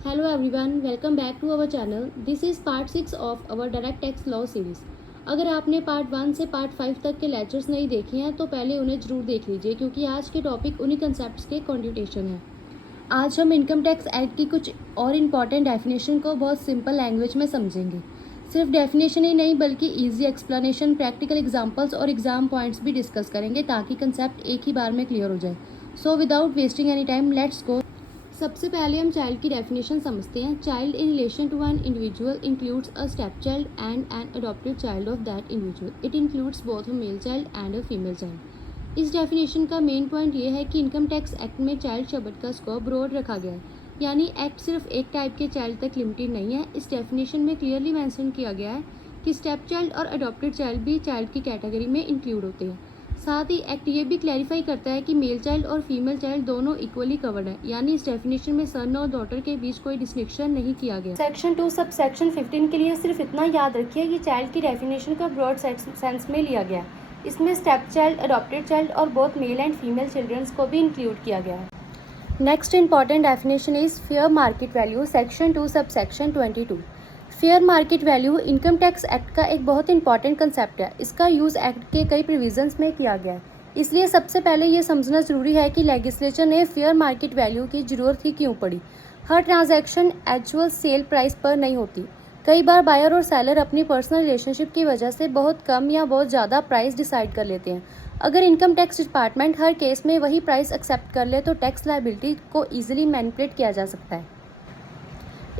Hello everyone, welcome back to our channel. This is part 6 of our direct tax law series. अगर आपने part 1 से part 5 तक के lectures नहीं देखे हैं तो पहले उन्हें ज़रूर देख लीजिए क्योंकि आज के टॉपिक उन्हीं कंसेप्ट्स के कंटिन्यूएशन है। आज हम इनकम टैक्स एक्ट की कुछ और इम्पॉर्टेंट डेफिनेशन को बहुत सिंपल लैंग्वेज में समझेंगे। सिर्फ डेफिनेशन ही नहीं बल्कि ईजी एक्सप्लेनेशन, प्रैक्टिकल एग्जाम्पल्स और एग्जाम पॉइंट्स भी डिस्कस करेंगे ताकि कंसेप्ट एक ही बार में क्लियर हो जाए। So without wasting any time let's go. सबसे पहले हम चाइल्ड की डेफिनेशन समझते हैं। Child in relation to an individual includes a step child and an adopted child of that individual. It includes both a male child and a female child. इस definition का main point ये है कि income tax act में child शब्द का scope broad रखा गया है, यानी एक्ट सिर्फ एक टाइप के चाइल्ड तक लिमिटेड नहीं है। इस डेफिनेशन में क्लियरली मेंशन किया गया है कि स्टेप चाइल्ड और अडॉप्टेड चाइल्ड भी चाइल्ड की कैटेगरी में इंक्लूड होते हैं। साथ ही एक्ट ये भी क्लैरिफाई करता है कि मेल चाइल्ड और फीमेल चाइल्ड दोनों इक्वली कवर्ड है, यानी इस डेफिनेशन में सन और डॉटर के बीच कोई डिस्टिंक्शन नहीं किया गया। सेक्शन 2 सब सेक्शन 15 के लिए सिर्फ इतना याद रखिए कि चाइल्ड की डेफिनेशन को ब्रॉड सेंस में लिया गया। इसमें स्टेप चाइल्ड, अडॉप्टेड चाइल्ड और both male and female childrens को भी इंक्लूड किया गया है। Next important definition is fair market value, section 2 sub section 22। Fair market value income tax act का एक बहुत इंपॉर्टेंट कंसेप्ट है। इसका यूज़ एक्ट के कई प्रोविजंस में किया गया है, इसलिए सबसे पहले ये समझना ज़रूरी है कि लेजिस्लेचर ने फेयर मार्केट वैल्यू की ज़रूरत ही क्यों पड़ी। हर ट्रांजैक्शन एक्चुअल सेल प्राइस पर नहीं होती। कई बार बायर और सेलर अपनी पर्सनल रिलेशनशिप की वजह से बहुत कम या बहुत ज़्यादा प्राइस डिसाइड कर लेते हैं। अगर इनकम टैक्स डिपार्टमेंट हर केस में वही प्राइस एक्सेप्ट कर ले तो टैक्स लायबिलिटी को ईजिली मैनिपुलेट किया जा सकता है।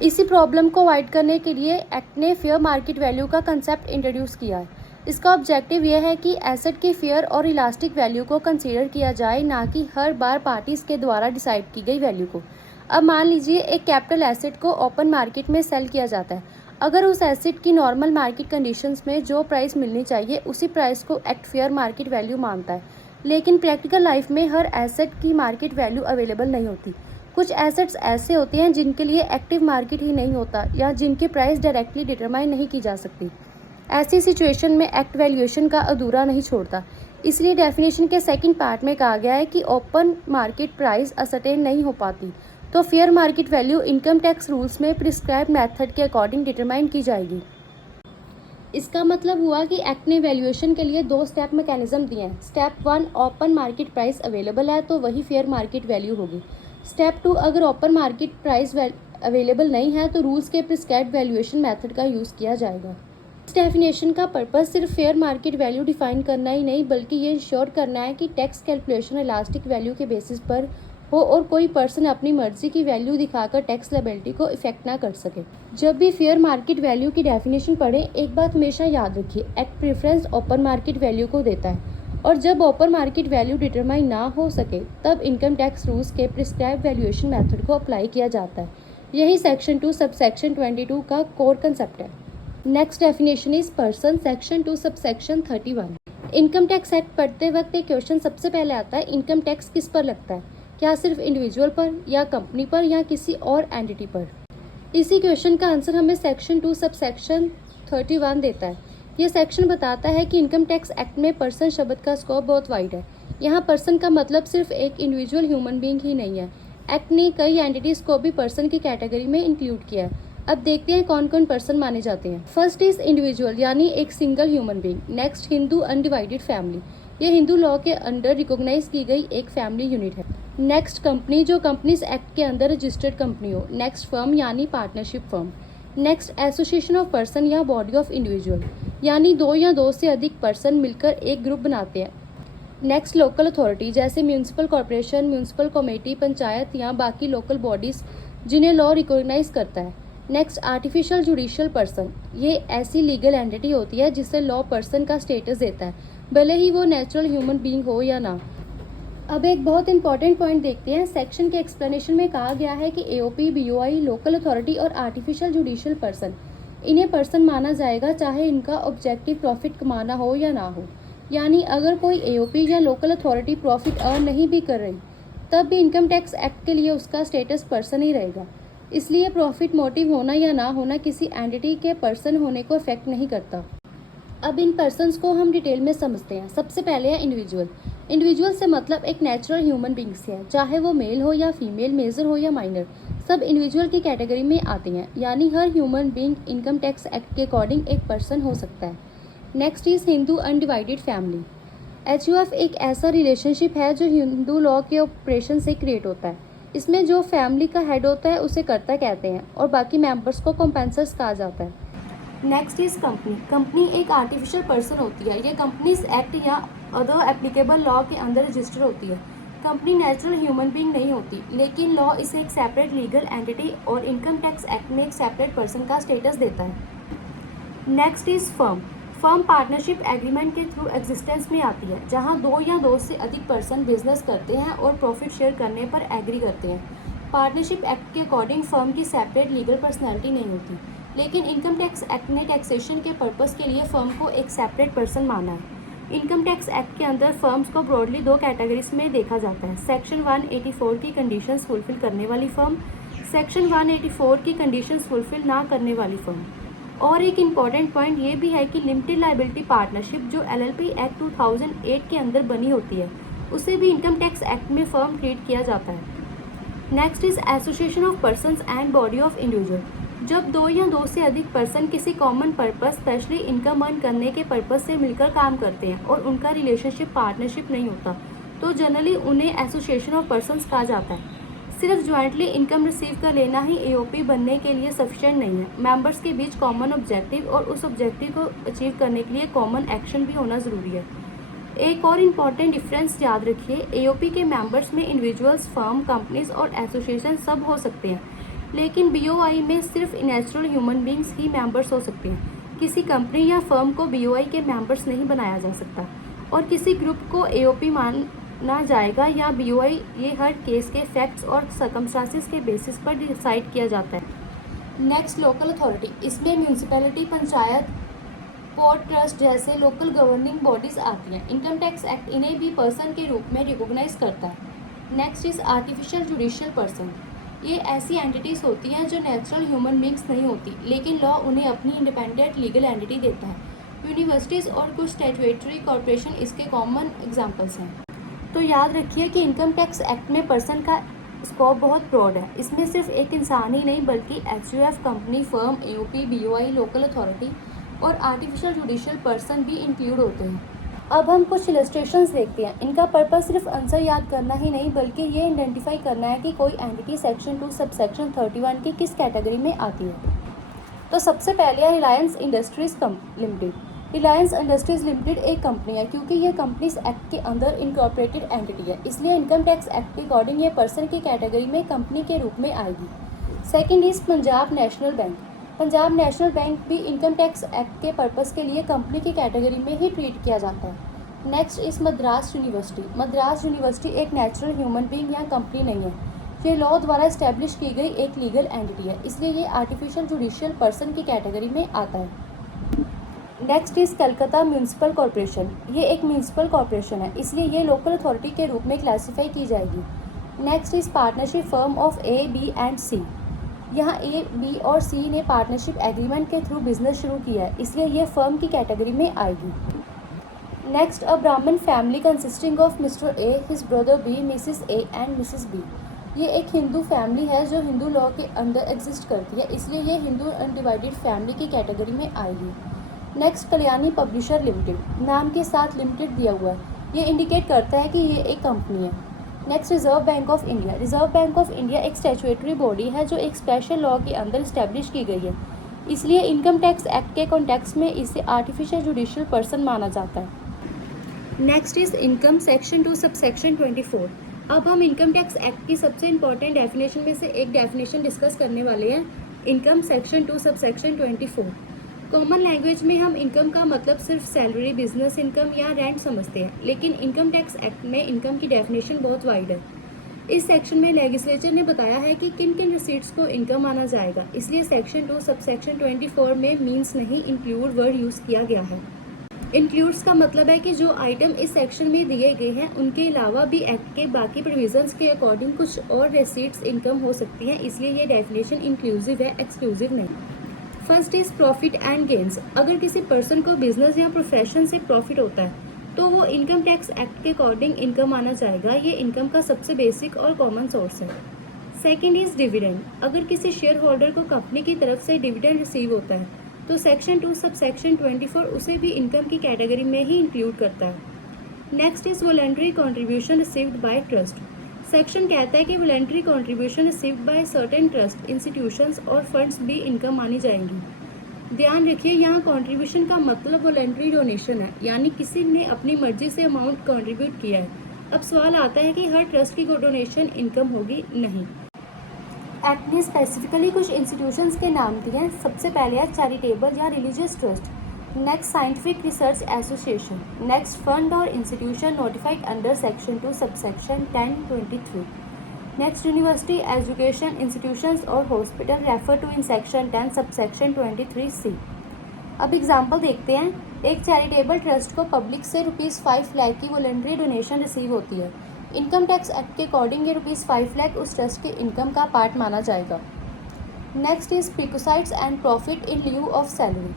इसी प्रॉब्लम को अवॉइड करने के लिए एक्ट ने फेयर मार्केट वैल्यू का कंसेप्ट इंट्रोड्यूस किया है। इसका ऑब्जेक्टिव यह है कि एसेट की फेयर और इलास्टिक वैल्यू को कंसीडर किया जाए, ना कि हर बार पार्टीज के द्वारा डिसाइड की गई वैल्यू को। अब मान लीजिए एक कैपिटल एसेट को ओपन मार्केट में सेल किया जाता है। अगर उस एसेट की नॉर्मल मार्केट कंडीशंस में जो प्राइस मिलनी चाहिए उसी प्राइस को एक्ट फेयर मार्केट वैल्यू मानता है, लेकिन प्रैक्टिकल लाइफ में हर एसेट की मार्केट वैल्यू अवेलेबल नहीं होती। कुछ एसेट्स ऐसे होते हैं जिनके लिए एक्टिव मार्केट ही नहीं होता या जिनकी प्राइस डायरेक्टली डिटरमाइन नहीं की जा सकती। ऐसी सिचुएशन में एक्ट वैल्यूएशन का अधूरा नहीं छोड़ता। इसलिए डेफिनेशन के सेकंड पार्ट में कहा गया है कि ओपन मार्केट प्राइस असर्टेन नहीं हो पाती तो fair market value income tax rules में प्रिस्क्राइब मेथड के अकॉर्डिंग डिटरमाइन की जाएगी। इसका मतलब हुआ कि एक्ट ने वैल्यूएशन के लिए 2 स्टेप मैकेनिज्म दिए हैं। Step 1, open market price available है तो वही फेयर मार्केट वैल्यू होगी। स्टेप 2, अगर ओपन मार्केट प्राइस अवेलेबल नहीं है तो रूल्स के प्रिस्क्राइब्ड वैल्यूएशन मेथड का यूज़ किया जाएगा। इस डेफिनेशन का पर्पस सिर्फ फेयर मार्केट वैल्यू डिफाइन करना ही नहीं बल्कि ये इंश्योर करना है कि टैक्स कैलकुलेशन इलास्टिक वैल्यू के बेसिस पर हो और कोई पर्सन अपनी मर्जी की वैल्यू दिखाकर टैक्स लायबिलिटी को इफेक्ट ना कर सके। जब भी फेयर मार्केट वैल्यू की डेफिनेशन पढ़ें, एक बात हमेशा याद रखिए, act preference open market value को देता है और जब ओपन मार्केट वैल्यू डिटरमाइन ना हो सके तब इनकम टैक्स रूल्स के प्रिस्क्राइब वैल्यूएशन मेथड को अप्लाई किया जाता है। यही सेक्शन 2 सब सेक्शन 22 का कोर कंसेप्ट है। Next definition is person, section 2 sub section 31। Income tax act पढ़ते वक्त एक क्वेश्चन सबसे पहले आता है, इनकम टैक्स किस पर लगता है? क्या सिर्फ इंडिविजुअल पर या कंपनी पर या किसी और एंटिटी पर? इसी क्वेश्चन का आंसर हमें सेक्शन 2 सब सेक्शन 31 देता है। यह सेक्शन बताता है कि इनकम टैक्स एक्ट में पर्सन शब्द का स्कोप बहुत वाइड है। यहाँ पर्सन का मतलब सिर्फ एक इंडिविजुअल ह्यूमन बीइंग ही नहीं है। एक्ट ने कई एंटिटीज़ को भी पर्सन की कैटेगरी में इंक्लूड किया है। अब देखते हैं कौन कौन पर्सन माने जाते हैं। फर्स्ट इज इंडिविजुअल, यानी एक single human being. Next Hindu undivided family, ये हिंदू लॉ के अंडर रिकॉग्नाइज की गई एक फैमिली यूनिट है। नेक्स्ट कंपनी, जो कंपनीज एक्ट के अंदर रजिस्टर्ड कंपनी हो। नेक्स्ट फर्म, यानी partnership firm. Next association of person या बॉडी ऑफ इंडिविजुअल, यानी 2 या 2 से अधिक पर्सन मिलकर एक ग्रुप बनाते हैं। नेक्स्ट लोकल अथॉरिटी, जैसे municipal corporation, municipal committee, panchayat या बाकी लोकल बॉडीज़ जिन्हें लॉ रिकॉग्नाइज करता है। नेक्स्ट आर्टिफिशियल जुडिशियल पर्सन, ये ऐसी लीगल एंटिटी होती है जिसे लॉ पर्सन का स्टेटस देता है, भले ही वो नेचुरल ह्यूमन बीइंग हो या ना। अब एक बहुत इंपॉर्टेंट पॉइंट देखते हैं। सेक्शन के एक्सप्लेनेशन में कहा गया है कि एओपी, बीओआई, लोकल अथॉरिटी और आर्टिफिशियल जुडिशियल पर्सन, इन्हें पर्सन माना जाएगा चाहे इनका ऑब्जेक्टिव प्रॉफिट कमाना हो या ना हो। यानी अगर कोई एओपी या लोकल अथॉरिटी प्रॉफिट अर्न नहीं भी कर रही तब भी इनकम टैक्स एक्ट के लिए उसका स्टेटस पर्सन ही रहेगा। इसलिए प्रॉफिट मोटिव होना या ना होना किसी एंटिटी के पर्सन होने को इफेक्ट नहीं करता। अब इन पर्सन्स को हम डिटेल में समझते हैं। सबसे पहले है इंडिविजुअल। इंडिविजुअल से मतलब एक नेचुरल ह्यूमन बींग से है, चाहे वो मेल हो या फीमेल, मेजर हो या माइनर। सब इंडिविजुअल की कैटेगरी में आते हैं, यानी हर human being income tax act के अकॉर्डिंग एक पर्सन हो सकता है। Next is Hindu undivided family. HUF एक ऐसा रिलेशनशिप है जो हिंदू लॉ के ऑपरेशन से क्रिएट होता है। इसमें जो फैमिली का हेड होता है उसे कर्ता कहते हैं और बाकी मेंबर्स को कंपेंसर्स कहा जाता है। Next is company. कंपनी एक आर्टिफिशियल पर्सन होती है। ये कंपनीज एक्ट या अदर एप्लीकेबल लॉ के अंदर रजिस्टर होती है। कंपनी नेचुरल ह्यूमन बीइंग नहीं होती, लेकिन लॉ इसे एक सेपरेट लीगल एंटिटी और इनकम टैक्स एक्ट में एक सेपरेट पर्सन का स्टेटस देता है। Next is firm. Firm partnership agreement के थ्रू एग्जिस्टेंस में आती है, जहां दो या दो से अधिक पर्सन बिजनेस करते हैं और प्रॉफिट शेयर करने पर एग्री करते हैं। पार्टनरशिप एक्ट के अकॉर्डिंग फर्म की सेपरेट लीगल पर्सनैलिटी नहीं होती, लेकिन इनकम टैक्स एक्ट ने टैक्सेशन के पर्पस के लिए फर्म को एक सेपरेट पर्सन माना है। इनकम टैक्स एक्ट के अंदर फर्म्स को ब्रॉडली दो कैटेगरीज में देखा जाता है। सेक्शन 184 की कंडीशंस फुलफिल करने वाली फर्म, सेक्शन 184 की कंडीशंस फुलफिल ना करने वाली फर्म। और एक इम्पॉर्टेंट पॉइंट ये भी है कि लिमिटेड लायबिलिटी पार्टनरशिप जो LLP एक्ट 2008 के अंदर बनी होती है, उसे भी इनकम टैक्स एक्ट में फर्म ट्रीट किया जाता है। Next is association of persons and body of individual. जब दो या दो से अधिक पर्सन किसी common purpose, specially income earn करने के पर्पस से मिलकर काम करते हैं और उनका रिलेशनशिप पार्टनरशिप नहीं होता, तो जनरली उन्हें एसोसिएशन ऑफ पर्सन्स कहा जाता है। सिर्फ ज्वाइंटली इनकम रिसीव कर लेना ही AOP बनने के लिए सफिशिएंट नहीं है। मेंबर्स के बीच कॉमन ऑब्जेक्टिव और उस ऑब्जेक्टिव को अचीव करने के लिए कॉमन एक्शन भी होना ज़रूरी है। एक और इम्पॉर्टेंट डिफरेंस याद रखिए, AOP के मेंबर्स में इंडिविजुअल्स, फर्म, कंपनीज और एसोसिएशन सब हो सकते हैं, लेकिन BOI में सिर्फ natural human beings he members हो सकते हैं। किसी कंपनी या फर्म को BOI के मेंबर्स नहीं बनाया जा सकता और किसी ग्रुप को AOP माना जाएगा या BOI, ये हर केस के फैक्ट्स और सर्कमस्टांसेस के बेसिस पर डिसाइड किया जाता है। Next, local authority. इसमें म्यूनसिपैलिटी, पंचायत, पोर्ट ट्रस्ट जैसे लोकल गवर्निंग बॉडीज आती हैं। इनकम टैक्स एक्ट इन्हें भी पर्सन के रूप में रिकॉग्नाइज करता है। Next is artificial judicial person. ये ऐसी एंटिटीज़ होती हैं जो नेचुरल ह्यूमन बींग्स नहीं होती, लेकिन लॉ उन्हें अपनी इंडिपेंडेंट लीगल एंटिटी देता है। यूनिवर्सिटीज़ और कुछ स्टैट्यूटरी कॉर्पोरेशन इसके कॉमन एग्जांपल्स हैं। तो याद रखिए कि इनकम टैक्स एक्ट में पर्सन का स्कोप बहुत ब्रॉड है। इसमें सिर्फ एक इंसान ही नहीं बल्कि HUF, company, firm, AOP, BOI, local authority और आर्टिफिशियल जुडिशियल पर्सन भी इंक्लूड होते हैं। अब हम कुछ इलस्ट्रेशंस देखते हैं। इनका पर्पस सिर्फ आंसर याद करना ही नहीं बल्कि ये आइडेंटिफाई करना है कि कोई एंटिटी सेक्शन 2 सबसेक्शन 31 की किस कैटेगरी में आती है। तो सबसे पहले है Reliance industries limited. Reliance industries limited एक कंपनी है, क्योंकि ये कंपनीज एक्ट के अंदर इनकॉर्पोरेटेड एंटिटी है, इसलिए इनकम टैक्स एक्ट के अकॉर्डिंग ये पर्सन की कैटेगरी में कंपनी के रूप में आएगी। Second is Punjab national bank. Punjab national bank भी इनकम टैक्स एक्ट के पर्पस के लिए कंपनी की कैटेगरी में ही ट्रीट किया जाता है। Next is Madras university. Madras university एक नेचुरल ह्यूमन बीइंग या कंपनी नहीं है, ये लॉ द्वारा इस्टेब्लिश की गई एक लीगल एंटिटी है, इसलिए ये आर्टिफिशियल जुडिशियल पर्सन की कैटेगरी में आता है। Next is Calcutta municipal corporation. ये एक म्यूनसिपल कॉरपोरेशन है, इसलिए ये लोकल अथॉरिटी के रूप में क्लासीफाई की जाएगी। Next is partnership firm of A, B and C। यहाँ A, B और C ने पार्टनरशिप एग्रीमेंट के थ्रू बिजनेस शुरू किया है, इसलिए ये फर्म की कैटेगरी में आएगी। नेक्स्ट, अ ब्राह्मण family consisting of mister A, his brother B, Mrs A and Mrs B। ये एक हिंदू फैमिली है जो हिंदू लॉ के अंदर एग्जिस्ट करती है, इसलिए ये हिंदू अनडिवाइडेड फैमिली की कैटेगरी में आएगी। Next, Kalyani publisher limited. नाम के साथ लिमिटेड दिया हुआ है, ये इंडिकेट करता है कि ये एक कंपनी है। Next, reserve bank of India. Reserve bank of India एक स्टैट्यूटरी बॉडी है जो एक स्पेशल लॉ के अंदर इस्टेब्लिश की गई है, इसलिए इनकम टैक्स एक्ट के कॉन्टेक्स्ट में इसे आर्टिफिशियल जुडिशियल पर्सन माना जाता है। Next is income section 2 subsection 24। अब हम इनकम टैक्स एक्ट की सबसे इंपॉर्टेंट डेफिनेशन में से एक डेफिनेशन डिस्कस करने वाले हैं, income section 2 subsection 24। Common language में हम इनकम का मतलब सिर्फ सैलरी, बिजनेस इनकम या रेंट समझते हैं, लेकिन इनकम टैक्स एक्ट में इनकम की डेफिनेशन बहुत वाइड है। इस सेक्शन में लेजिस्लेचर ने बताया है कि किन किन रिसीट्स को इनकम माना जाएगा, इसलिए सेक्शन 2 सबसेक्शन 24 में मीन्स नहीं इंक्लूड वर्ड यूज़ किया गया है। इंक्लूड्स का मतलब है कि जो आइटम इस सेक्शन में दिए गए हैं उनके अलावा भी एक्ट के बाकी प्रोविजंस के अकॉर्डिंग कुछ और रिसीट्स इनकम हो सकती हैं, इसलिए ये डेफिनेशन इंक्लूसिव है, एक्सक्लूसिव नहीं। First is profit and gains. अगर किसी पर्सन को बिजनेस या प्रोफेशन से प्रॉफिट होता है तो वो इनकम टैक्स एक्ट के अकॉर्डिंग इनकम माना जाएगा। ये इनकम का सबसे बेसिक और कॉमन सोर्स है। Second is dividend. अगर किसी शेयर होल्डर को कंपनी की तरफ से डिविडेंड रिसीव होता है तो सेक्शन 2 सब सेक्शन 24 उसे भी इनकम की कैटेगरी में ही इंक्लूड करता है। Next is voluntary contribution received by trust. Section कहता है कि voluntary contribution received by certain trust institutions और फंड्स भी इनकम मानी जाएंगी। ध्यान रखिए, यहाँ कॉन्ट्रीब्यूशन का मतलब वॉलंटरी डोनेशन है, यानी किसी ने अपनी मर्जी से अमाउंट कॉन्ट्रीब्यूट किया है। अब सवाल आता है कि हर ट्रस्ट की डोनेशन इनकम होगी? नहीं। एक्ट ने स्पेसिफिकली कुछ इंस्टीट्यूशंस के नाम दिए हैं। सबसे पहले है चैरिटेबल या religious trust, next scientific research association, next fund और institution notified under section 2 subsection 1023, next university education institutions और hospital refer to in section 10 subsection 23C। अब एग्जाम्पल देखते हैं। एक चैरिटेबल ट्रस्ट को पब्लिक से ₹5 लाख की वॉलंटरी डोनेशन रिसीव होती है। इनकम टैक्स एक्ट के अकॉर्डिंग ये ₹5 लाख उस ट्रस्ट के इनकम का पार्ट माना जाएगा। Next is perquisites and profit in lieu of salary.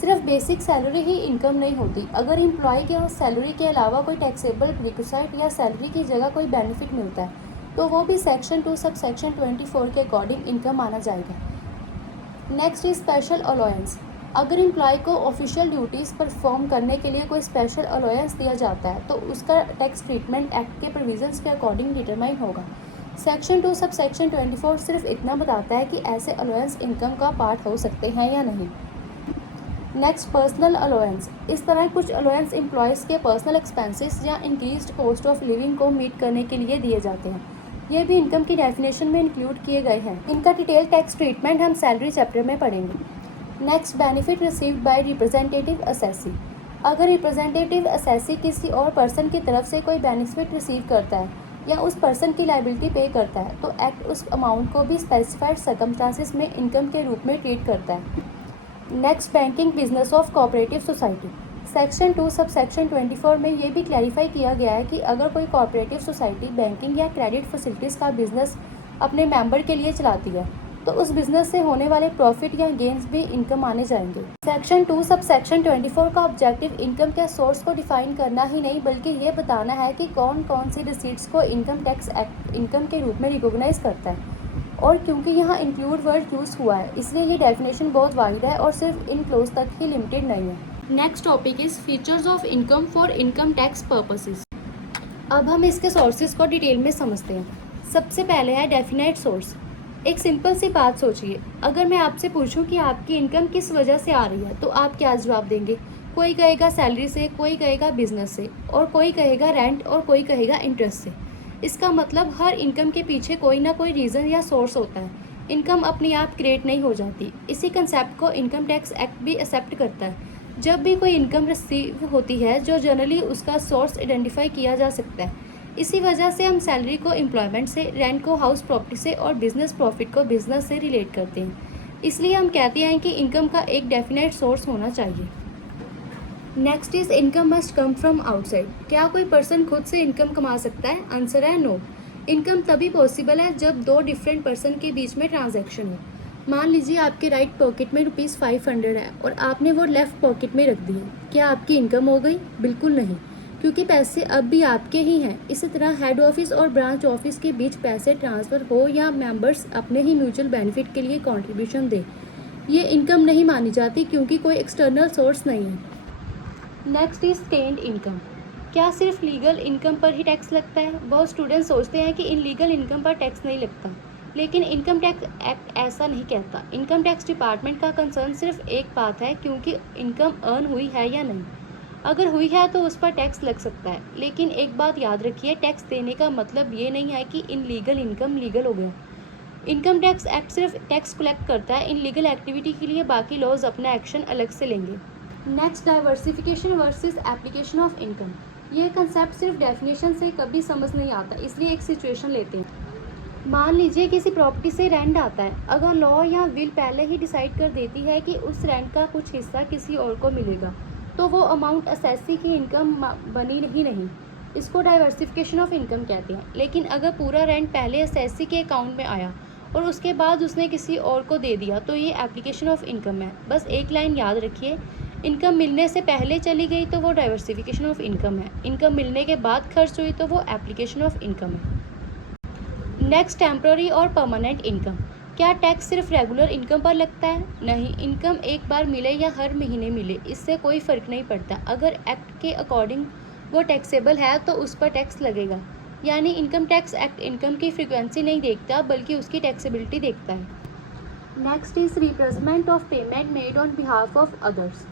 सिर्फ बेसिक सैलरी ही इनकम नहीं होती। अगर एम्प्लॉय के सैलरी के अलावा कोई टैक्सेबल प्रिक्विसाइट या सैलरी की जगह कोई बेनिफिट मिलता है तो वो भी सेक्शन 2 सब सेक्शन 24 के अकॉर्डिंग इनकम माना जाएगा। Next is special allowance. अगर एम्प्लॉय को ऑफिशियल ड्यूटीज़ परफॉर्म करने के लिए कोई स्पेशल अलाउंस दिया जाता है तो उसका टैक्स ट्रीटमेंट एक्ट के प्रोविजंस के अकॉर्डिंग डिटरमाइन होगा। सेक्शन 2 सब सेक्शन 24 सिर्फ इतना बताता है कि ऐसे अलाउंस इनकम का पार्ट हो सकते हैं या नहीं। Next personal allowance. इस तरह कुछ अलाउंस एम्प्लॉयज़ के पर्सनल एक्सपेंसेस या इंक्रीज्ड कॉस्ट ऑफ लिविंग को मीट करने के लिए दिए जाते हैं। ये भी इनकम की डेफिनेशन में इंक्लूड किए गए हैं। इनका डिटेल टैक्स ट्रीटमेंट हम सैलरी चैप्टर में पढ़ेंगे। Next benefit received by representative assessee. अगर रिप्रेजेंटेटिव असेसी किसी और पर्सन की तरफ से कोई बेनिफिट रिसीव करता है या उस पर्सन की लायबिलिटी पे करता है तो एक्ट उस अमाउंट को भी स्पेसिफाइड सर्कमस्टांसिस में इनकम के रूप में ट्रीट करता है। Next banking business of cooperative society. Section 2 sub section 24 में ये भी क्लैरिफाई किया गया है कि अगर कोई कोऑपरेटिव सोसाइटी बैंकिंग या क्रेडिट फैसिलिटीज़ का बिजनेस अपने मेंबर के लिए चलाती है तो उस बिजनेस से होने वाले प्रॉफिट या गेन्स भी इनकम माने जाएंगे। सेक्शन 2 सब सेक्शन 24 का ऑब्जेक्टिव इनकम के सोर्स को डिफाइन करना ही नहीं बल्कि ये बताना है कि कौन कौन सी रिसीट्स को इनकम टैक्स एक्ट इनकम के रूप में रिकॉग्नाइज करता है। और क्योंकि यहाँ इंक्लूड वर्ड यूज़ हुआ है इसलिए ये डेफिनेशन बहुत वाइड है और सिर्फ इन क्लोज तक ही लिमिटेड नहीं है। Next topic is features of income for income tax purposes. अब हम इसके सोर्सेज को डिटेल में समझते हैं। सबसे पहले है डेफिनेट सोर्स। एक सिंपल सी बात सोचिए, अगर मैं आपसे पूछूं कि आपकी इनकम किस वजह से आ रही है तो आप क्या जवाब देंगे? कोई कहेगा सैलरी से, कोई कहेगा बिजनेस से, और कोई कहेगा रेंट, और कोई कहेगा इंटरेस्ट से। इसका मतलब हर इनकम के पीछे कोई ना कोई रीज़न या सोर्स होता है। इनकम अपने आप क्रिएट नहीं हो जाती। इसी कंसेप्ट को इनकम टैक्स एक्ट भी एक्सेप्ट करता है। जब भी कोई इनकम रिसीव होती है जो जनरली उसका सोर्स आइडेंटिफाई किया जा सकता है। इसी वजह से हम सैलरी को एम्प्लॉयमेंट से, रेंट को हाउस प्रॉपर्टी से और बिजनेस प्रॉफिट को बिजनेस से रिलेट करते हैं। इसलिए हम कहते हैं कि इनकम का एक डेफिनेट सोर्स होना चाहिए। Next is income must come from outside. क्या कोई पर्सन खुद से इनकम कमा सकता है? आंसर है नो। इनकम तभी पॉसिबल है जब दो डिफरेंट पर्सन के बीच में ट्रांजैक्शन हो। मान लीजिए आपके राइट पॉकेट में ₹500 है और आपने वो लेफ्ट पॉकेट में रख दिए। क्या आपकी इनकम हो गई? बिल्कुल नहीं, क्योंकि पैसे अब भी आपके ही हैं। इसी तरह हेड ऑफिस और ब्रांच ऑफिस के बीच पैसे ट्रांसफ़र हो या मेंबर्स अपने ही म्यूचुअल बेनिफिट के लिए कंट्रीब्यूशन दे, ये इनकम नहीं मानी जाती क्योंकि कोई एक्सटर्नल सोर्स नहीं है। Next is stained income. क्या सिर्फ लीगल इनकम पर ही टैक्स लगता है? बहुत स्टूडेंट्स सोचते हैं कि इनलीगल इनकम पर टैक्स नहीं लगता, लेकिन इनकम टैक्स एक्ट ऐसा नहीं कहता। इनकम टैक्स डिपार्टमेंट का कंसर्न सिर्फ एक बात है, क्योंकि इनकम अर्न हुई है या नहीं। अगर हुई है तो उस पर टैक्स लग सकता है, लेकिन एक बात याद रखिए, टैक्स देने का मतलब ये नहीं है कि इनलीगल इनकम लीगल हो गया। इनकम टैक्स एक्ट सिर्फ टैक्स कलेक्ट करता है। इनलीगल एक्टिविटी के लिए बाकी लॉज अपना एक्शन अलग से लेंगे। Next, diversification versus application of income. यह कंसेप्ट सिर्फ डेफिनेशन से कभी समझ नहीं आता, इसलिए एक सिचुएशन लेते हैं। मान लीजिए किसी प्रॉपर्टी से रेंट आता है। अगर लॉ या विल पहले ही डिसाइड कर देती है कि उस रेंट का कुछ हिस्सा किसी और को मिलेगा तो वो अमाउंट असेसी की इनकम बनी ही नहीं। इसको डाइवर्सिफिकेशन ऑफ इनकम कहते हैं। लेकिन अगर पूरा रेंट पहले असेसी के अकाउंट में आया और उसके बाद उसने किसी और को दे दिया तो ये एप्लीकेशन ऑफ इनकम है। बस एक लाइन याद रखिए, इनकम मिलने से पहले चली गई तो वो डाइवर्सिफिकेशन ऑफ इनकम है, इनकम मिलने के बाद खर्च हुई तो वो एप्लीकेशन ऑफ इनकम है। नेक्स्ट, टेम्पररी और परमानेंट इनकम। क्या टैक्स सिर्फ रेगुलर इनकम पर लगता है? नहीं, इनकम एक बार मिले या हर महीने मिले, इससे कोई फ़र्क नहीं पड़ता। अगर एक्ट के अकॉर्डिंग वो टैक्सेबल है तो उस पर टैक्स लगेगा। यानी इनकम टैक्स एक्ट इनकम की फ्रीक्वेंसी नहीं देखता बल्कि उसकी टैक्सेबिलिटी देखता है। Next is replacement of payment made on behalf of others.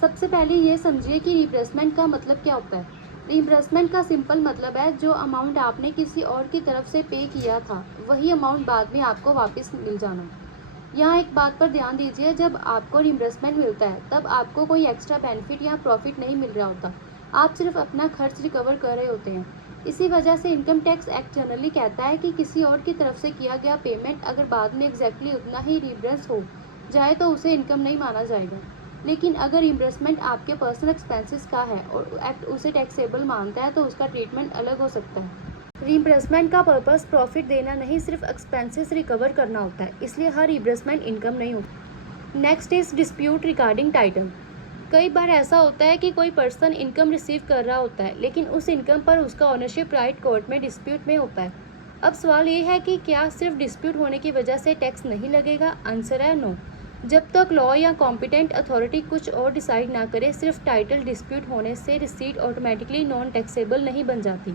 सबसे पहले ये समझिए कि रिप्लेसमेंट का मतलब क्या होता है। रिइंबर्समेंट का सिंपल मतलब है जो अमाउंट आपने किसी और की तरफ से पे किया था वही अमाउंट बाद में आपको वापस मिल जाना। यहाँ एक बात पर ध्यान दीजिए, जब आपको रिइंबर्समेंट मिलता है तब आपको कोई एक्स्ट्रा बेनिफिट या प्रॉफिट नहीं मिल रहा होता, आप सिर्फ अपना खर्च रिकवर कर रहे होते हैं। इसी वजह से इनकम टैक्स एक्ट जनरली कहता है कि किसी और की तरफ से किया गया पेमेंट अगर बाद में एग्जैक्टली उतना ही रिइंबर्स हो जाए तो उसे इनकम नहीं माना जाएगा। लेकिन अगर रिइंबर्समेंट आपके पर्सनल एक्सपेंसेस का है और एक्ट उसे टैक्सेबल मानता है तो उसका ट्रीटमेंट अलग हो सकता है। रिइंबर्समेंट का पर्पस प्रॉफिट देना नहीं, सिर्फ एक्सपेंसेस रिकवर करना होता है, इसलिए हर रिइंबर्समेंट इनकम नहीं होती। Next is dispute regarding title. कई बार ऐसा होता है कि कोई पर्सन इनकम रिसीव कर रहा होता है लेकिन उस इनकम पर उसका ओनरशिप राइट कोर्ट में डिस्प्यूट में होता है। अब सवाल ये है कि क्या सिर्फ डिस्प्यूट होने की वजह से टैक्स नहीं लगेगा? आंसर है नो। जब तक लॉ या कॉम्पिटेंट अथॉरिटी कुछ और डिसाइड ना करे, सिर्फ टाइटल डिस्प्यूट होने से रिसीट ऑटोमेटिकली नॉन टैक्सेबल नहीं बन जाती।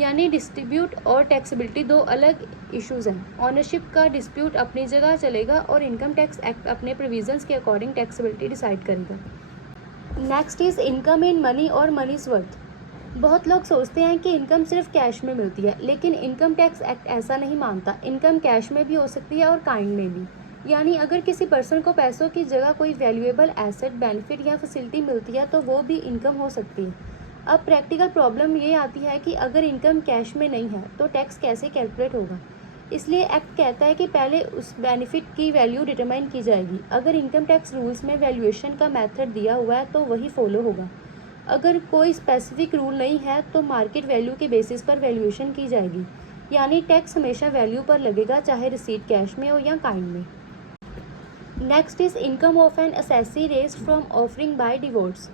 यानी डिस्ट्रीब्यूट और टैक्सेबिलिटी दो अलग इश्यूज हैं। ऑनरशिप का डिस्प्यूट अपनी जगह चलेगा और इनकम टैक्स एक्ट अपने प्रोविजंस के अकॉर्डिंग टैक्सेबिलिटी डिसाइड करेगा। Next is income in money और मनीज वर्थ। बहुत लोग सोचते हैं कि इनकम सिर्फ कैश में मिलती है, लेकिन इनकम टैक्स एक्ट ऐसा नहीं मानता। इनकम कैश में भी हो सकती है और काइंड में भी। यानी अगर किसी पर्सन को पैसों की जगह कोई वैल्यूएबल एसेट, बेनिफिट या फैसिलिटी मिलती है तो वो भी इनकम हो सकती है। अब प्रैक्टिकल प्रॉब्लम ये आती है कि अगर इनकम कैश में नहीं है तो टैक्स कैसे कैलकुलेट होगा। इसलिए एक्ट कहता है कि पहले उस बेनिफिट की वैल्यू डिटरमाइन की जाएगी। अगर इनकम टैक्स रूल्स में वैल्यूएशन का मेथड दिया हुआ है तो वही फॉलो होगा। अगर कोई स्पेसिफिक रूल नहीं है तो मार्केट वैल्यू के बेसिस पर वैल्यूएशन की जाएगी। यानी टैक्स हमेशा वैल्यू पर लगेगा, चाहे रिसीट कैश में हो या काइंड में। Next is income of an assessee raised from offering by devotees.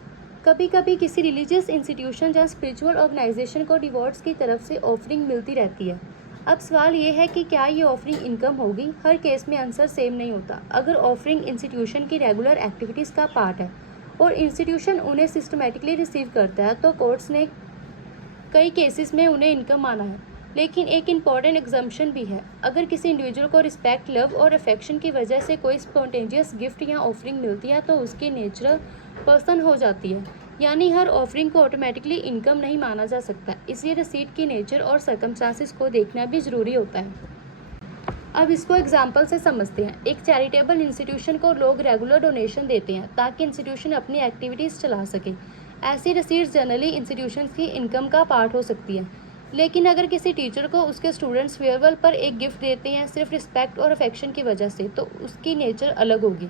कभी कभी किसी रिलीजियस इंस्टीट्यूशन या स्पिरिचुअल ऑर्गेनाइजेशन को डिवोर्स की तरफ से ऑफरिंग मिलती रहती है। अब सवाल ये है कि क्या ये ऑफरिंग इनकम होगी? हर केस में आंसर सेम नहीं होता। अगर ऑफरिंग इंस्टीट्यूशन की रेगुलर एक्टिविटीज़ का पार्ट है और इंस्टीट्यूशन उन्हें सिस्टमेटिकली रिसीव करता है तो कोर्ट्स ने कई केसेस में उन्हें इनकम माना है। लेकिन एक इम्पॉर्टेंट एग्जम्पशन भी है। अगर किसी इंडिविजुअल को रिस्पेक्ट, लव और अफेक्शन की वजह से कोई स्पॉन्टेनियस गिफ्ट या ऑफरिंग मिलती है तो उसकी नेचुरल पर्सन हो जाती है। यानी हर ऑफरिंग को ऑटोमेटिकली इनकम नहीं माना जा सकता, इसलिए रिसीट की नेचर और सर्कमस्टांसिस को देखना भी ज़रूरी होता है। अब इसको एग्जाम्पल से समझते हैं। एक चैरिटेबल इंस्टीट्यूशन को लोग रेगुलर डोनेशन देते हैं ताकि इंस्टीट्यूशन अपनी एक्टिविटीज़ चला सके। ऐसी रिसीट्स जनरली इंस्टीट्यूशन की इनकम का पार्ट हो सकती है। लेकिन अगर किसी टीचर को उसके स्टूडेंट्स फेयरवेल पर एक गिफ्ट देते हैं सिर्फ रिस्पेक्ट और अफेक्शन की वजह से, तो उसकी नेचर अलग होगी।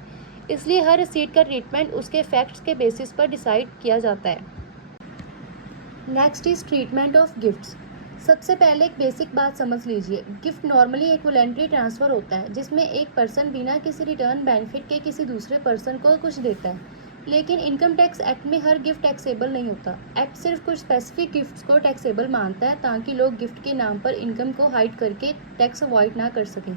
इसलिए हर रिसीट का ट्रीटमेंट उसके फैक्ट्स के बेसिस पर डिसाइड किया जाता है। Next is treatment of gifts. सबसे पहले एक बेसिक बात समझ लीजिए। गिफ्ट नॉर्मली एक वॉलंटरी ट्रांसफ़र होता है जिसमें एक पर्सन बिना किसी रिटर्न बेनिफिट के किसी दूसरे पर्सन को कुछ देता है। लेकिन इनकम टैक्स एक्ट में हर गिफ्ट टैक्सेबल नहीं होता। एक्ट सिर्फ कुछ स्पेसिफिक गिफ्ट्स को टैक्सेबल मानता है ताकि लोग गिफ्ट के नाम पर इनकम को हाइड करके टैक्स अवॉइड ना कर सकें।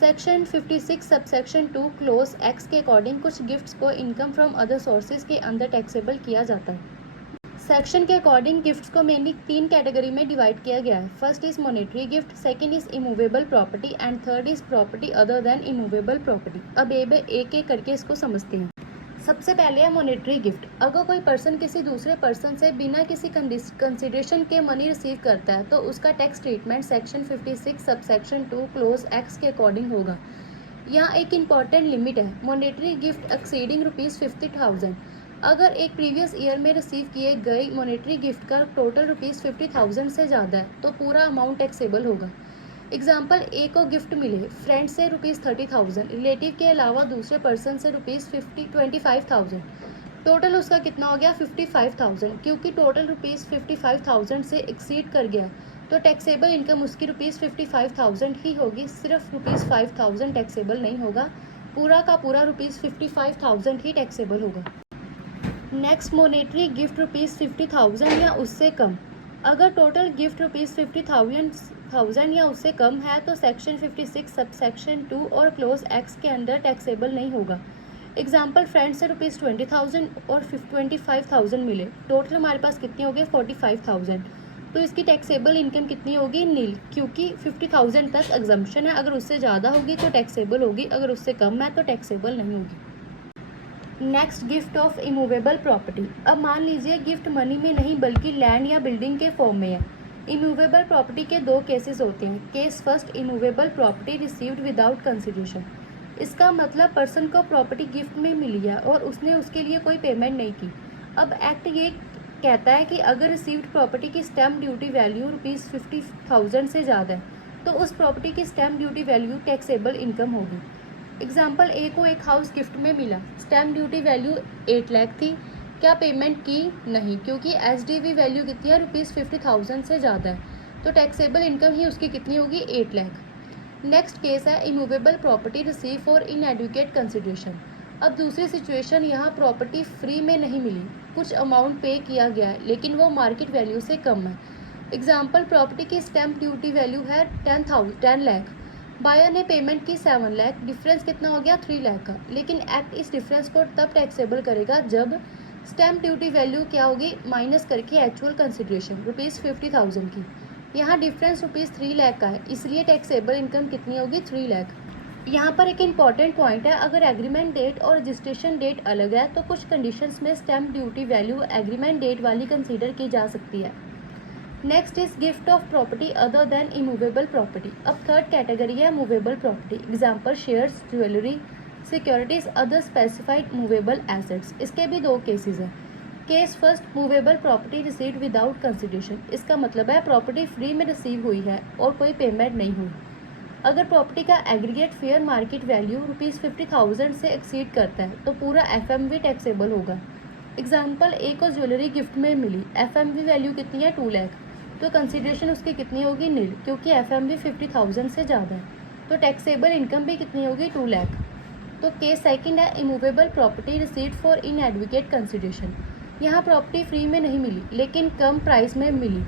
सेक्शन 56 सबसेक्शन 2 क्लोज एक्स के अकॉर्डिंग कुछ गिफ्ट्स को इनकम फ्रॉम अदर सोर्सेज के अंदर टैक्सेबल किया जाता है। सेक्शन के अकॉर्डिंग गिफ्ट्स को मेनली 3 कैटेगरी में डिवाइड किया गया है। First is monetary gift, second is immovable property and third is property other than immovable property. अब एक एक करके इसको समझते हैं। सबसे पहले है मॉनेटरी गिफ्ट। अगर कोई पर्सन किसी दूसरे पर्सन से बिना किसी कंसिडरेशन के मनी रिसीव करता है तो उसका tax treatment section 56 subsection 2 close x के अकॉर्डिंग होगा। यहाँ एक इम्पॉर्टेंट लिमिट है, मॉनेटरी गिफ्ट एक्सीडिंग ₹50,000। अगर एक प्रीवियस ईयर में रिसीव किए गए मॉनेटरी गिफ्ट का टोटल ₹50,000 से ज़्यादा है तो पूरा अमाउंट टैक्सेबल होगा। एग्जाम्पल, ए को गिफ्ट मिले फ्रेंड से ₹30,000, रिलेटिव के अलावा दूसरे पर्सन से ₹25,000। टोटल उसका कितना हो गया? 55,000। क्योंकि टोटल ₹55,000 से एक्सीड कर गया तो टैक्सेबल इनकम उसकी ₹55,000 ही होगी। सिर्फ ₹5,000 टैक्सेबल नहीं होगा, पूरा का पूरा ₹55,000 ही टैक्सेबल होगा। नेक्स्ट, मॉनेटरी गिफ्ट ₹50,000 या उससे कम। अगर टोटल गिफ्ट ₹50,000 50,000 या उससे कम है तो सेक्शन 56 सब सेक्शन 2 और क्लोज एक्स के अंडर टैक्सेबल नहीं होगा। एग्जाम्पल, फ्रेंड से ₹20,000 और 25,000 मिले, टोटल हमारे पास कितनी हो गई 45,000। तो इसकी टैक्सेबल इनकम कितनी होगी नील, क्योंकि 50,000 तक एग्जम्पशन है। अगर उससे ज़्यादा होगी तो टैक्सेबल होगी, अगर उससे कम है तो टैक्सेबल नहीं होगी। Next, gift of immovable property. अब मान लीजिए गिफ्ट मनी में नहीं बल्कि लैंड या बिल्डिंग के फॉर्म में है। इमूवेबल प्रॉपर्टी के दो केसेस होते हैं। Case first, immovable property received without consideration. इसका मतलब पर्सन को प्रॉपर्टी गिफ्ट में मिली है और उसने उसके लिए कोई पेमेंट नहीं की। अब एक्ट ये कहता है कि अगर रिसीव्ड प्रॉपर्टी की स्टैम्प ड्यूटी वैल्यू ₹50,000 से ज़्यादा है तो उस प्रॉपर्टी की stamp duty value taxable income होगी। एग्जाम्पल, ए को एक हाउस गिफ्ट में मिला, स्टैम्प ड्यूटी वैल्यू 8 लाख थी। क्या पेमेंट की? नहीं, क्योंकि SDV वैल्यू कितनी है ₹50,000 से ज़्यादा है, तो टैक्सेबल इनकम ही उसकी कितनी होगी 8 लाख। नेक्स्ट केस है immovable property receive for inadequate consideration. अब दूसरी सिचुएशन, यहाँ प्रॉपर्टी फ्री में नहीं मिली, कुछ अमाउंट पे किया गया है लेकिन वो मार्केट वैल्यू से कम है। एग्जाम्पल, प्रॉपर्टी की स्टैम्प ड्यूटी वैल्यू है 10 लाख, बायर ने पेमेंट की 7 लाख, डिफरेंस कितना हो गया 3 लाख का। लेकिन एक्ट इस डिफरेंस को तब टैक्सेबल करेगा जब स्टैम्प ड्यूटी वैल्यू क्या होगी माइनस करके एक्चुअल कंसिडरेशन ₹50,000 की। यहाँ डिफरेंस ₹3 लाख का है, इसलिए टैक्सेबल इनकम कितनी होगी 3 लाख। यहाँ पर एक इम्पॉर्टेंट पॉइंट है, अगर एग्रीमेंट डेट और रजिस्ट्रेशन डेट अलग है तो कुछ कंडीशंस में stamp duty value agreement date वाली कंसीडर की जा सकती है। Next is gift of property other than immovable property. अब थर्ड कैटेगरी है movable property. Example, shares, jewellery, securities, other specified movable assets. इसके भी दो केसेस हैं। Case first, movable property received without consideration. इसका मतलब है प्रॉपर्टी फ्री में रिसीव हुई है और कोई पेमेंट नहीं हुई। अगर प्रॉपर्टी का एग्रीगेट फेयर मार्केट वैल्यू ₹50,000 से एक्सीड करता है तो पूरा FMV टैक्सेबल होगा। एग्जाम्पल, ए को ज्वेलरी गिफ्ट में मिली, FMV वैल्यू कितनी है 2 लाख, तो कंसिडरेशन उसकी कितनी होगी नील, क्योंकि FMV 50,000 से ज़्यादा है, तो टैक्सेबल इनकम भी कितनी होगी 2 लाख। तो केस सेकंड है immovable property received for inadequate consideration. यहाँ प्रॉपर्टी फ्री में नहीं मिली लेकिन कम प्राइस में मिली।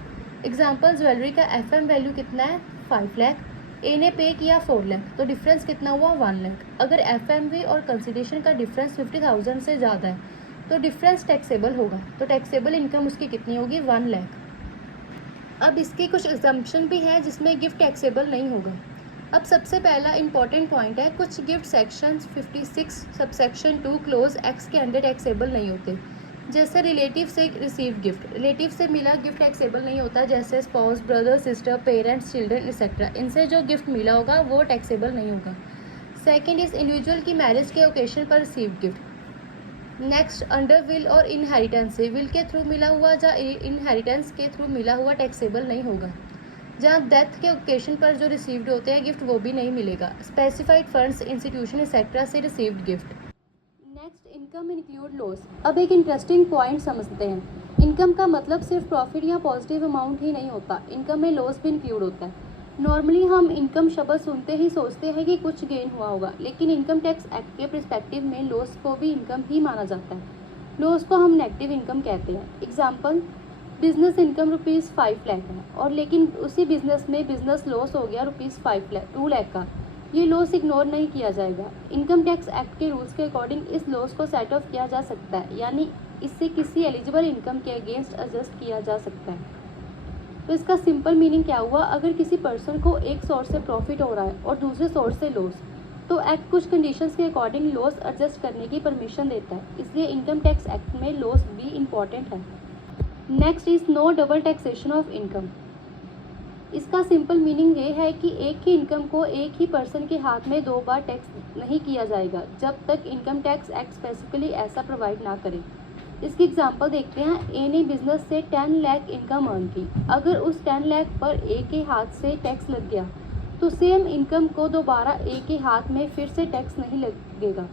एग्जाम्पल, ज्वेलरी का FM वैल्यू कितना है 5 लाख, ए ने पे किया 4 लाख, तो डिफरेंस कितना हुआ 1 लाख। अगर FMV और कंसिडरेशन का डिफरेंस 50,000 से ज़्यादा है तो डिफरेंस टैक्सेबल होगा, तो टैक्सेबल इनकम उसकी कितनी होगी 1 लाख। अब इसकी कुछ एग्जम्पशन भी है जिसमें गिफ्ट टैक्सेबल नहीं होगा। अब सबसे पहला इंपॉर्टेंट पॉइंट है, कुछ gift section 56 subsection 2 close x के अंडर टैक्सेबल नहीं होते। जैसे रिलेटिव से रिसीव गिफ्ट, रिलेटिव से मिला गिफ्ट टैक्सेबल नहीं होता, जैसे spouse, brother, sister, parents, children etcetera. इनसे जो गिफ्ट मिला होगा वो टैक्सेबल नहीं होगा। सेकंड इज इंडिविजुअल की मैरिज के ओकेजन पर receive gift. Next, under will और इनहेरिटेंस से, विल के थ्रू मिला हुआ या इनहेरिटेंस के थ्रू मिला हुआ टैक्सेबल नहीं होगा। जहाँ डेथ के ओकेजन पर जो रिसीव्ड होते हैं गिफ्ट वो भी नहीं मिलेगा। स्पेसिफाइड फंड्स, इंस्टीट्यूशन एक्सेट्रा से received gift. Next, income include loss. अब एक इंटरेस्टिंग पॉइंट समझते हैं। इनकम का मतलब सिर्फ प्रॉफिट या पॉजिटिव अमाउंट ही नहीं होता, इनकम में लॉस भी इंक्लूड होता है। नॉर्मली हम इनकम शब्द सुनते ही सोचते हैं कि कुछ गेन हुआ होगा, लेकिन इनकम टैक्स एक्ट के पर्सपेक्टिव में लॉस को भी इनकम ही माना जाता है। लॉस को हम नेगेटिव इनकम कहते हैं। एग्जाम्पल, बिजनेस इनकम ₹5 लाख है और लेकिन उसी बिजनेस में बिजनेस लॉस हो गया ₹2 लाख का, ये लॉस इग्नोर नहीं किया जाएगा। इनकम टैक्स एक्ट के रूल्स के अकॉर्डिंग इस लॉस को सेट ऑफ किया जा सकता है, यानी इससे किसी एलिजिबल इनकम के अगेंस्ट एडजस्ट किया जा सकता है। तो इसका सिंपल मीनिंग क्या हुआ, अगर किसी पर्सन को एक सोर्स से प्रॉफिट हो रहा है और दूसरे सोर्स से लॉस, तो एक्ट कुछ कंडीशंस के अकॉर्डिंग लॉस एडजस्ट करने की परमिशन देता है, इसलिए इनकम टैक्स एक्ट में लॉस भी इम्पॉर्टेंट है। Next is no double taxation of income. इसका सिंपल मीनिंग ये है कि एक ही इनकम को एक ही पर्सन के हाथ में 2 बार टैक्स नहीं किया जाएगा जब तक इनकम टैक्स एक्ट स्पेसिफिकली ऐसा प्रोवाइड ना करे। इसकी एग्जांपल देखते हैं। ए ने बिजनेस से 10 लाख इनकम अर्न की, अगर उस 10 लाख पर ए के हाथ से टैक्स लग गया तो सेम इनकम को दोबारा ए के हाथ में फिर से टैक्स नहीं लगेगा,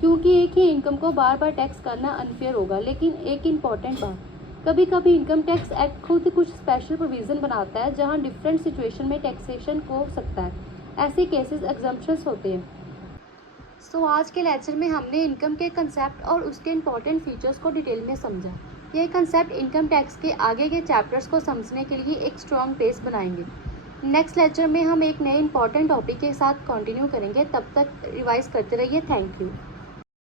क्योंकि एक ही इनकम को बार बार टैक्स करना अनफेयर होगा। लेकिन एक इम्पॉर्टेंट बात, कभी कभी इनकम टैक्स एक्ट खुद कुछ स्पेशल प्रोविज़न बनाता है जहां डिफरेंट सिचुएशन में टैक्सेशन हो सकता है, ऐसे केसेस एग्जम्पशंस होते हैं। सो आज के लेक्चर में हमने इनकम के कंसेप्ट और उसके इम्पॉर्टेंट फीचर्स को डिटेल में समझा। ये कंसेप्ट इनकम टैक्स के आगे के चैप्टर्स को समझने के लिए एक स्ट्रॉन्ग बेस बनाएंगे। नेक्स्ट लेक्चर में हम एक नए इंपॉर्टेंट टॉपिक के साथ कंटिन्यू करेंगे। तब तक रिवाइज करते रहिए। Thank you.